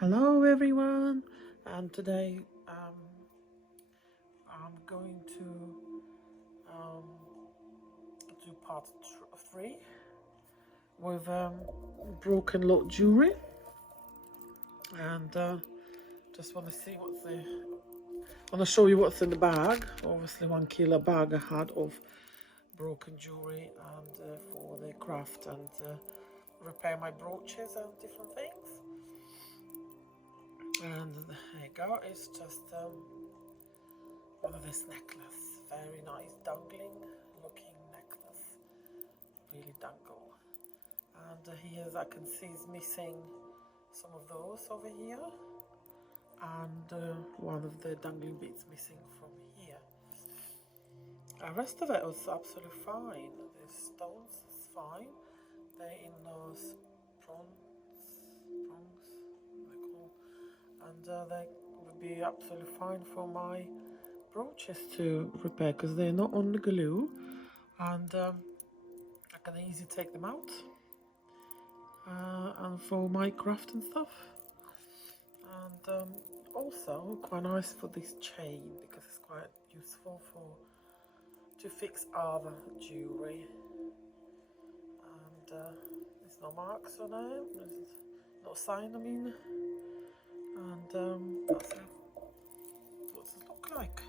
Hello everyone, and today I'm going to do part 3 with broken lot jewelry, and just want to see what's the. I want to show you what's in the bag. Obviously, 1 kilo bag I had of broken jewelry, and for the craft and repair my brooches and different things. And there you go. It's just one of this necklace, very nice dangling looking necklace, really dangle. And here, as I can see, is missing some of those over here, and one of the dangling bits missing from here. The rest of it was absolutely fine. The stones is fine. They're in those prongs, they call, and they would be absolutely fine for my brooches to repair because they're not on the glue, and I can easily take them out and for my craft and stuff. And also quite nice for this chain because it's quite useful to fix other jewelry. And there's no marks on it, there's no sign, I mean. And that's it. What does it look like?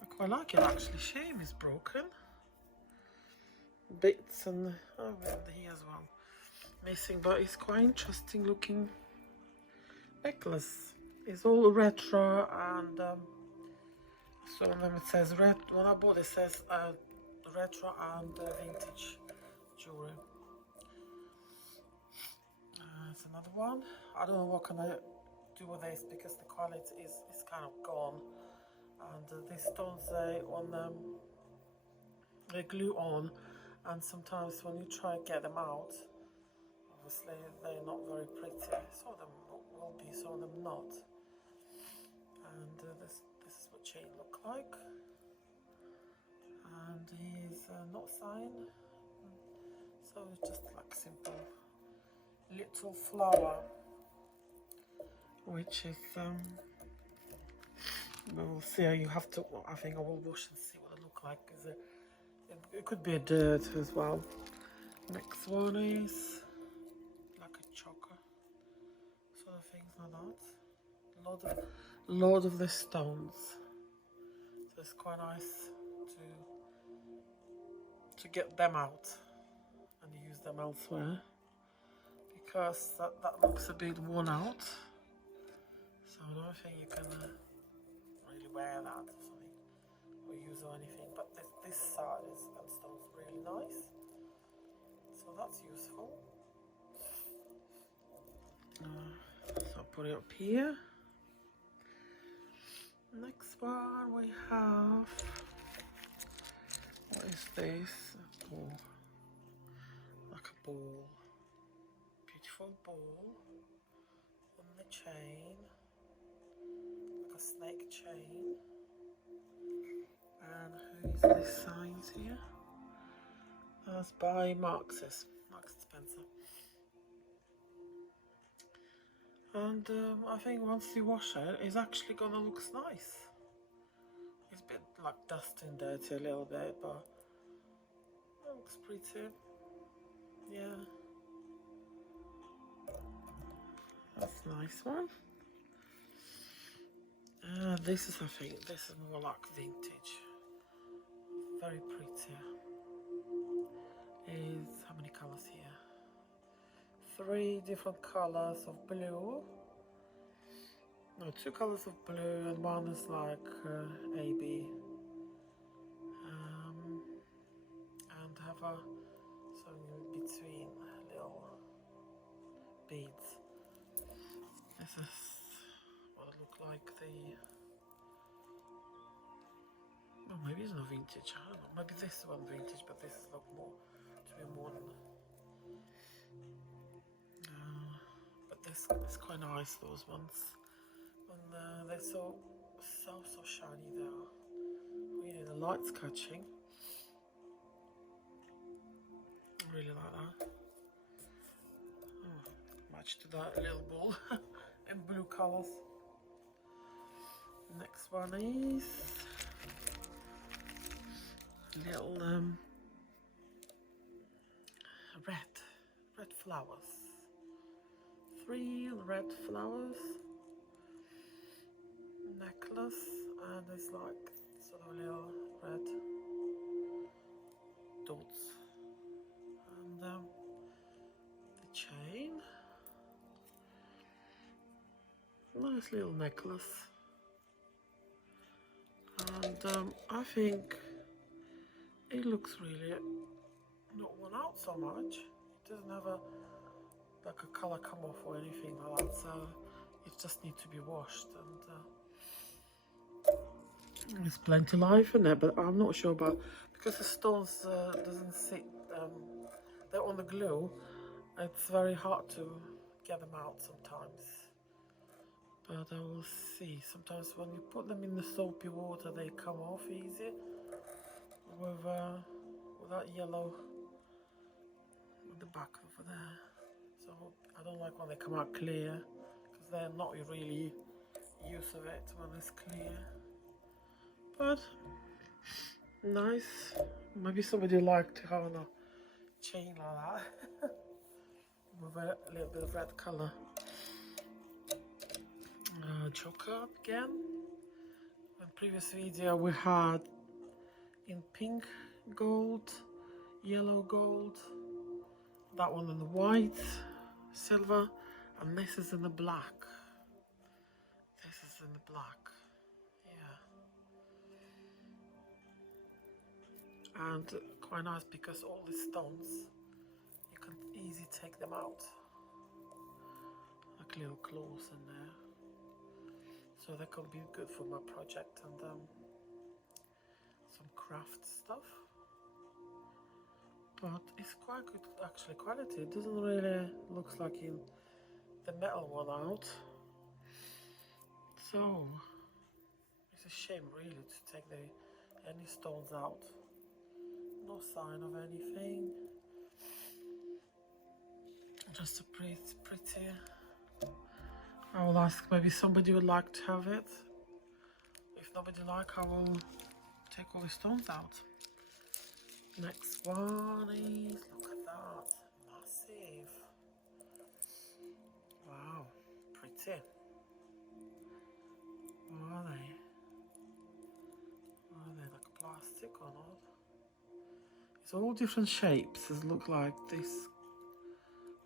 I quite like it actually. Shame is broken. Bits and here as well missing, but it's quite interesting looking necklace. It's all retro, and so on them it says red. When I bought it says retro and vintage jewelry. It's another one. I don't know what can I do with this because the quality is kind of gone, and these stones they glue on, and sometimes when you try to get them out, obviously they're not very pretty. Some of them will be, some of them not. And this is what chain look like. And he's not signed, so it's just like simple little flower, which is we'll see. You have to. I think I will wash and see what it look like. Cause it could be a dirt as well. Next one is like a choker, sort of things like that. Lot of the stones, so it's quite nice to get them out and use them elsewhere because that looks a bit worn out. So I don't think you can really wear that or something or use or anything. But this side and stone's really nice, so that's useful. So I'll put it up here. Next one we have, what is this? Oh, like a ball, beautiful ball on the chain, like a snake chain. And who's this signs here? That's by Marks and Spencer. And I think once you wash it, it's actually gonna look nice. It's a bit like dusty and dirty a little bit, but it looks pretty. Yeah, that's a nice one. This is, I think, this is more like vintage. Very pretty. Is how many colors here? 3 different colors of blue. No, 2 colors of blue, and one is like AB. And have a something in between little beads. This is what it looked like. Oh, maybe it's not vintage. I don't know. Maybe this one vintage, but this is look more to be modern. But this is quite nice. Those ones, and they're so shiny. They are. Really, the light's catching. I really like that. Oh, match to that little ball. in blue colors. Next one is little red flowers. 3 red flowers, necklace, and it's like sort of little red dots, and the chain, nice little necklace, and I think it looks really not worn out so much. It doesn't have a like a color come off or anything like that, so it just needs to be washed, and there's plenty life in there, but I'm not sure about, because the stones doesn't sit, they're on the glue, it's very hard to get them out sometimes, but I will see. Sometimes when you put them in the soapy water they come off easy with that yellow at the back over there. So I don't like when they come out clear, because they're not really use of it when it's clear. But nice. Maybe somebody liked to have a chain like that with a little bit of red colour. Choker again. In previous video we had in pink gold, yellow gold, that one in the white, silver, and this is in the black. This is in the black, yeah. And quite nice because all the stones, you can easily take them out. Like little claws in there. So that could be good for my project and some craft stuff. But it's quite good actually quality. It doesn't really look like in the metal one out. So it's a shame really to take any stones out. No sign of anything. Just a pretty. I will ask, maybe somebody would like to have it. If nobody like, I will take all the stones out. Next one is, look at that, massive. Wow, pretty. What are they? Are they like plastic or not? It's all different shapes. It looks like this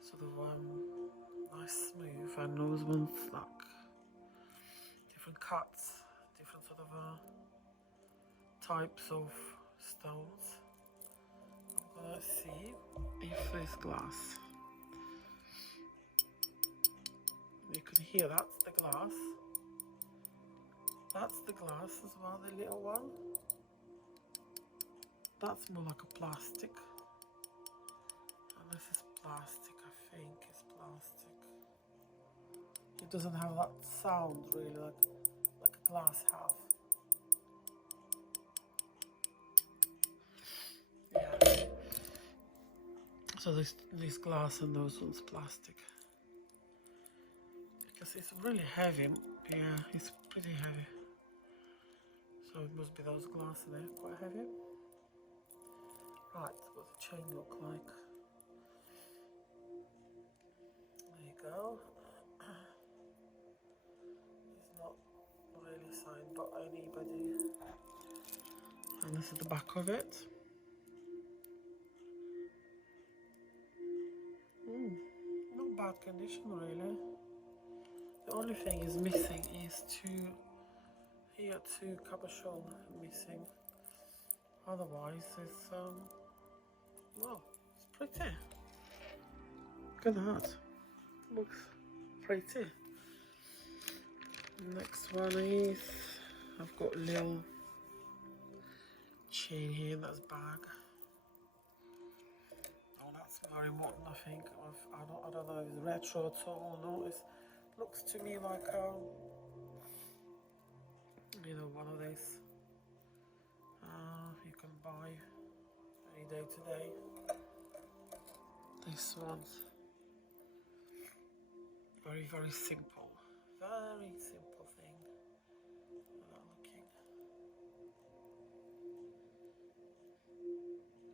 sort of nice smooth, and those ones like different cuts, different sort of types of stones. I'm gonna see if there's glass. You can hear that's the glass. That's the glass as well, the little one. That's more like a plastic. And this is plastic, I think it's plastic. It doesn't have that sound really like a glass have. Yeah. So this glass and those ones plastic. Because it's really heavy. Yeah, it's pretty heavy. So it must be those glass there, quite heavy. Right, what does the chain look like? There you go. It's not really signed by anybody. And this is the back of it. Not bad condition really. The only thing is missing is two cabochon missing. Otherwise it's well, it's pretty. Look at that. Looks pretty. Next one is, I've got a little chain here in that bag. Oh, that's very modern, I think. I don't know if it's retro at all or not. It looks to me like you know, one of these you can buy any day today. This one's very simple. very simple thing without looking.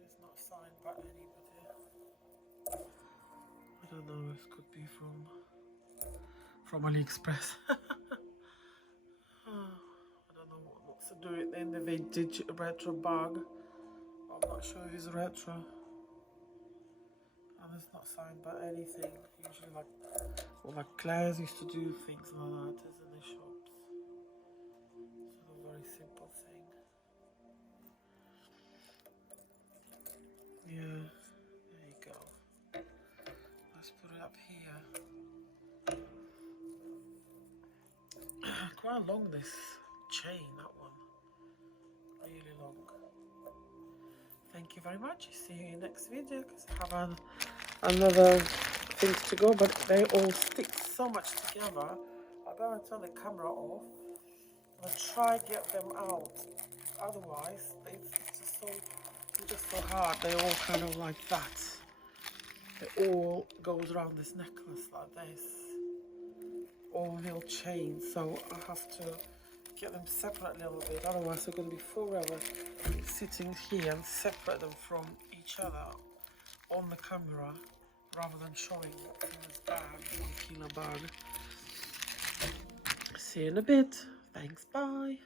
It's not signed by anybody. I don't know, it could be from AliExpress. I don't know what's to do it in the vintage retro bag. I'm not sure if it's retro. And it's not signed by anything. Usually like Claire's used to do things like that in the shops. So a very simple thing. Yeah, there you go. Let's put it up here. Quite long, this chain, that one. Really long. Thank you very much. See you in the next video because I have another things to go, but they all stick so much together. I'm going to turn the camera off. I'll try to get them out. Otherwise, it's just so hard. They all kind of like that. It all goes around this necklace like this. All little chains. So I have to get them separate a little bit. Otherwise, they're going to be forever sitting here and separate them from each other on the camera rather than showing what's in this bag, 1 kilo bag. See you in a bit. Thanks, bye.